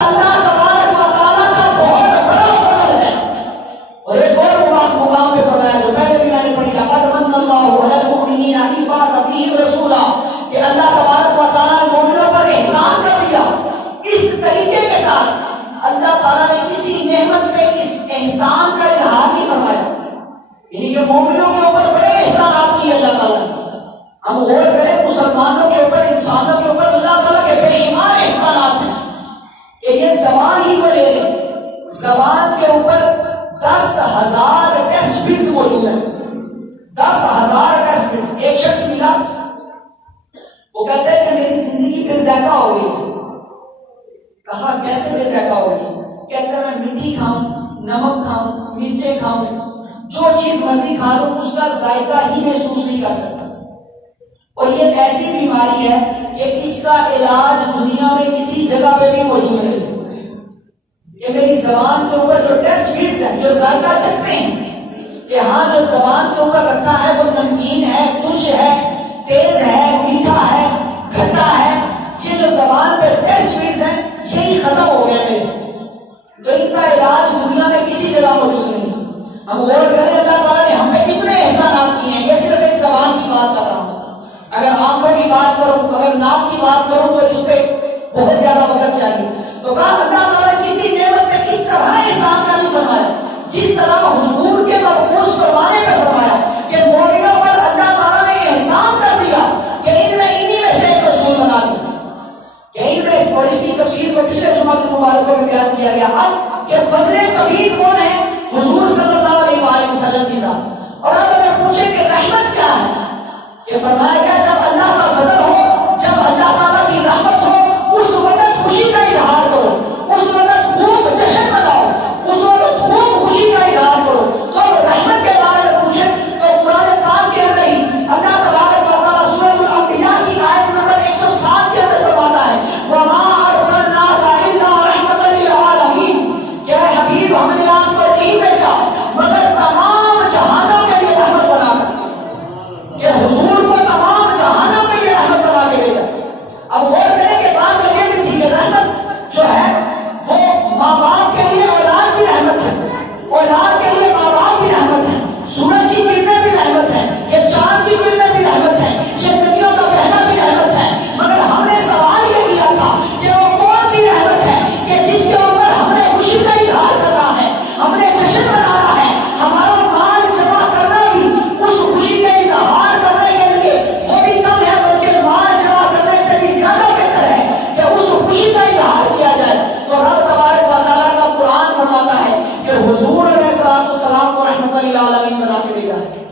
اللہ تبارک و تعالیٰ کا بہت بڑا فضل ہے۔ اور ایک اور مقام پہ فرمایا جو پہلے بھی میں نے پڑھی، لقد من اللہ علی المؤمنین اذ بعث فیہم رسولا، کہ اللہ تبارک و تعالیٰ نے مومنوں پر احسان کر دیا اس طریقے کے ساتھ۔ اللہ تعالیٰ نے کسی نعمت پہ اس احسان کا اظہار نہیں فرمایا، یعنی کہ مومنوں کے اوپر بڑے احسانات کیے اللہ تعالیٰ نے۔ ہم غور کریں مسلمانوں کے اوپر، انسانوں کے اوپر اللہ تعالیٰ کے بے شمار احسانات ہیں کہ یہ زبان ہی کو لے لیں، زبان کے اوپر 10,000 ٹیسٹ بٹس موجود ہیں، 10,000 ٹیسٹ بٹس۔ ایک شخص ملا، وہ کہتا ہے کہ میری زندگی بے ذائقہ ہو گئی۔ کہا کیسے بے ذائقہ ہو گئی؟ کہتا ہے میں مٹی کھاؤں، نمک کھاؤں، مرچیں کھاؤں، جو چیز مرضی کھا لوں اس کا ذائقہ ہی محسوس نہیں کر سکتا۔ اور یہ ایسی بیماری ہے کہ اس کا علاج دنیا میں کسی جگہ پہ بھی موجود نہیں۔ یہ میری زبان کے اوپر جو ٹیسٹ بٹس ہیں، جو ذائقہ چکھتے ہیں، کہ ہاں جو زبان کے اوپر رکھا ہے وہ نمکین ہے، ترش ہے، تیز ہے، میٹھا ہے، کھٹا ہے، یہ جو زبان پہ ٹیسٹ بٹس ہیں یہی ختم ہو گئے میرے، تو ان کا علاج دنیا میں کسی جگہ موجود نہیں۔ ہم غور کریں اللہ تعالیٰ نے ہم پہ کتنے احسانات کیے ہیں۔ یہ صرف ایک زبان کی بات کر رہا ہوں، اگر آنکھوں کی بات کروں، اگر ناک کی بات کروں تو اس پہ بہت زیادہ وقت چاہیے۔ تو کہا اللہ تعالیٰ نے کسی نعمت پہ اس طرح احسان کا نہیں فرمایا جس طرح حضور کے مبعوث فرمانے پہ فرمایا کہ مومنوں پر اللہ تعالیٰ نے احسان کر دیا کہ انہی میں سے ایک رسول بنا دیا، کہ ان میں، اور اس کی تفسیر کو پچھلے جمعہ مبارکوں میں بیان کیا گیا۔ اب کہ فضل کبیر کون ہے؟ حضور صلی اللہ علیہ وآلہ وسلم کی ذات۔ اور اب اگر پوچھیں کہ رحمت کیا ہے، کہ فرمایا گیا جب اللہ کا فضل ہو، جب اللہ تعالیٰ کی رحمت ہو، اس وقت خوشی کا اظہار کرو، اس وقت خوب جشن مناؤ، اس وقت خوب خوشی کا اظہار کرو۔ تو رحمت کے بارے میں پوچھیں تو قرآن پاک کے اندر ہی اللہ تبارک و تعالیٰ سورۃ الانبیاء کی آیت نمبر 107 کے اندر فرماتا ہے وَمَا أَرْسَلْنَاكَ إِلَّا رَحْمَةً لِلْعَالَمِينَ، کہ اے حبیب ہم نے آپ کو نہیں بھیجا مگر تمام جہانوں کے لیے رحمت بنا کر، کہ حضور کو تمام جہانوں کے لیے رحمت بنا کے بھیجا۔ اب غور کریں کہ بات تو یہ بھی تھی کہ رحمت جو ہے وہ ماں باپ کے لیے اولاد کی رحمت ہے، اولاد کے لیے ماں باپ کی رحمت ہے، سورج کی کرنیں بھی رحمت ہے، یہ چاند کی کرنیں بھی رحمت ہے، یہ ندیوں کا بہنا بھی رحمت ہے۔ مگر ہم نے سوال یہ کیا تھا کہ وہ کون سی رحمت ہے کہ جس کے اوپر ہم نے خوشی کا اظہار کرنا ہے، ہم نے جشن منانا ہے، ہمارا مال جمع کرنا بھی اس خوشی کا اظہار کرنے کے لیے وہ بھی کم ہے بلکہ مال جمع کرنے سے بھی زیادہ بہتر ہے کہ اس خوشی کا اظہار کیا جائے۔ تو رب تبارک و تعالیٰ کا قرآن فرماتا ہے کہ حضور علیہ السلام کو رحمت للعالمین بنا کے بھیجا ہے۔